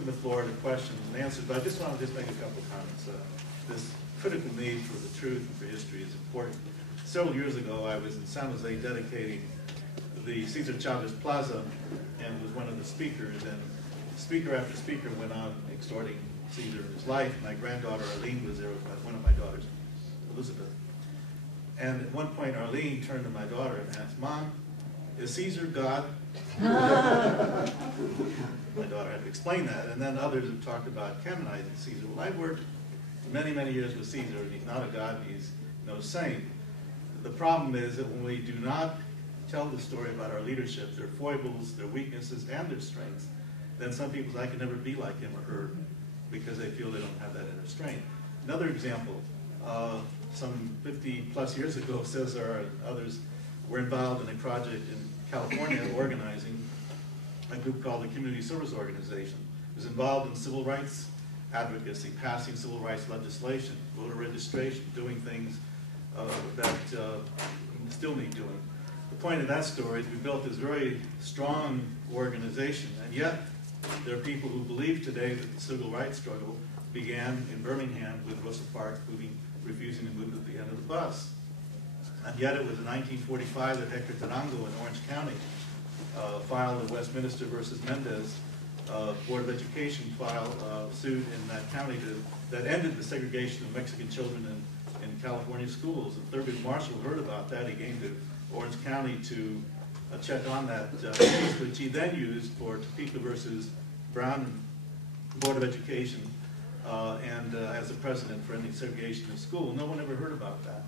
open the floor to questions and answers, but I just want to make a couple comments. This critical need for the truth and for history is important. Several years ago, I was in San Jose dedicating the Cesar Chavez Plaza and was one of the speakers, and speaker after speaker went on extorting Cesar in his life. My granddaughter Arlene was there with one of my daughters, Elizabeth. And at one point, Arlene turned to my daughter and asked, "Mom, is Cesar God?" My daughter had to explain that, and then others have talked about canonizing Cesar. Well, I've worked many, many years with Cesar, and he's not a god, he's no saint. The problem is that when we do not tell the story about our leadership, their foibles, their weaknesses, and their strengths, then some people say, I can never be like him or her, because they feel they don't have that inner strength. Another example, some 50 plus years ago, Cesar and others were involved in a project in California organizing a group called the Community Service Organization. It was involved in civil rights advocacy, passing civil rights legislation, voter registration, doing things that still need doing. The point of that story is we built this very strong organization, and yet there are people who believe today that the civil rights struggle began in Birmingham with Rosa Parks refusing to move at the end of the bus. And yet it was in 1945 that Hector Tarango in Orange County filed the Westminster versus Mendez Board of Education suit in that county that ended the segregation of Mexican children in California schools. And Thurgood Marshall heard about that. He came to Orange County to check on that case, which he then used for Topeka versus Brown Board of Education and as a precedent for ending segregation in school. No one ever heard about that.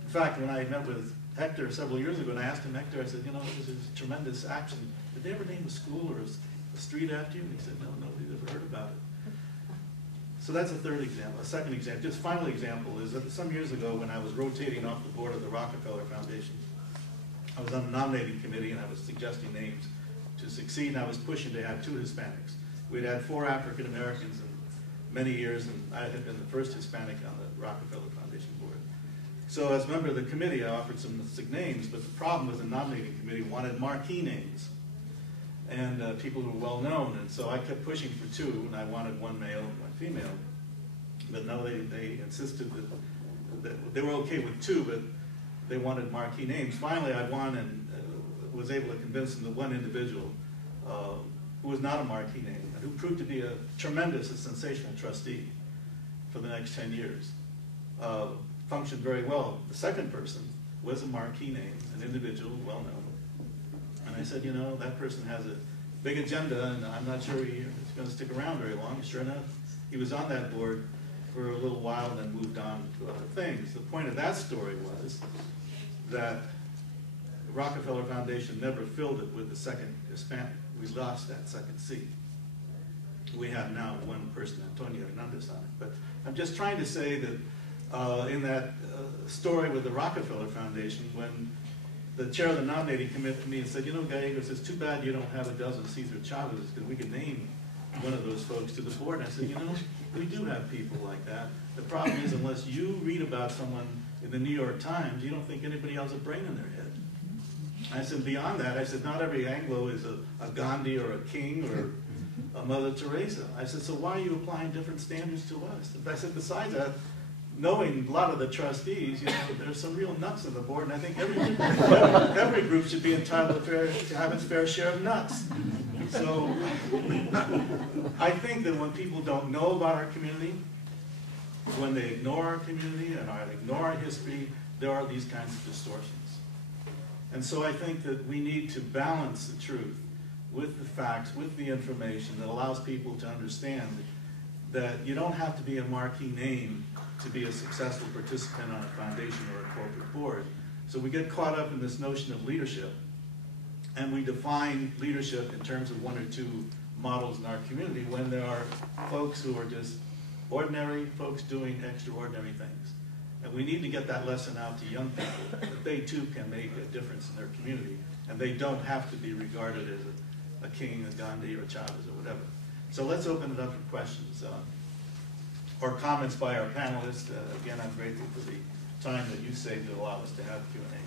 In fact, when I met with Hector several years ago and I asked him, Hector, I said, you know, this is tremendous action. Did they ever name a school or a street after you? And he said, no, nobody's ever heard about it. So that's a third example. A second example, just final example, is that some years ago when I was rotating off the board of the Rockefeller Foundation, I was on the nominating committee and I was suggesting names to succeed, and I was pushing to have 2 Hispanics. We'd had 4 African Americans in many years, and I had been the first Hispanic on the Rockefeller Foundation board. So as a member of the committee, I offered some names, but the problem was the nominating committee wanted marquee names and people who were well known, and so I kept pushing for 2, and I wanted 1 male and 1 female. But no, they insisted that they were okay with 2, but they wanted marquee names. Finally, I won and was able to convince them that 1 individual who was not a marquee name, and who proved to be a tremendous and sensational trustee for the next 10 years, functioned very well. The second person was a marquee name, an individual, well known. And I said, you know, that person has a big agenda, and I'm not sure he's going to stick around very long. Sure enough, he was on that board for a little while and then moved on to other things. The point of that story was that the Rockefeller Foundation never filled it with the second Hispanic. We lost that second seat. We have now 1 person, Antonio Hernandez, on it. But I'm just trying to say that in that story with the Rockefeller Foundation, when the chair of the nominating committee to me and said, you know, Gallegos, it's too bad you don't have a dozen Cesar Chavez's, because we could name one of those folks to the board. And I said, you know, we do have people like that. The problem is, unless you read about someone in the New York Times, you don't think anybody else has a brain in their head. I said, beyond that, I said, not every Anglo is a Gandhi or a king or a Mother Teresa. I said, so why are you applying different standards to us? I said, besides that, knowing a lot of the trustees, you know, there's some real nuts on the board, and I think every group should be entitled to have its fair share of nuts. So I think that when people don't know about our community, when they ignore our community and ignore our history, there are these kinds of distortions. And so I think that we need to balance the truth with the facts, with the information that allows people to understand that you don't have to be a marquee name to be a successful participant on a foundation or a corporate board. So we get caught up in this notion of leadership, and we define leadership in terms of 1 or 2 models in our community when there are folks who are just ordinary folks doing extraordinary things. And we need to get that lesson out to young people, that they too can make a difference in their community, and they don't have to be regarded as a king, a Gandhi, or a Chavez, or whatever. So let's open it up for questions or comments by our panelists. Again, I'm grateful for the time that you saved to allow us to have Q&A.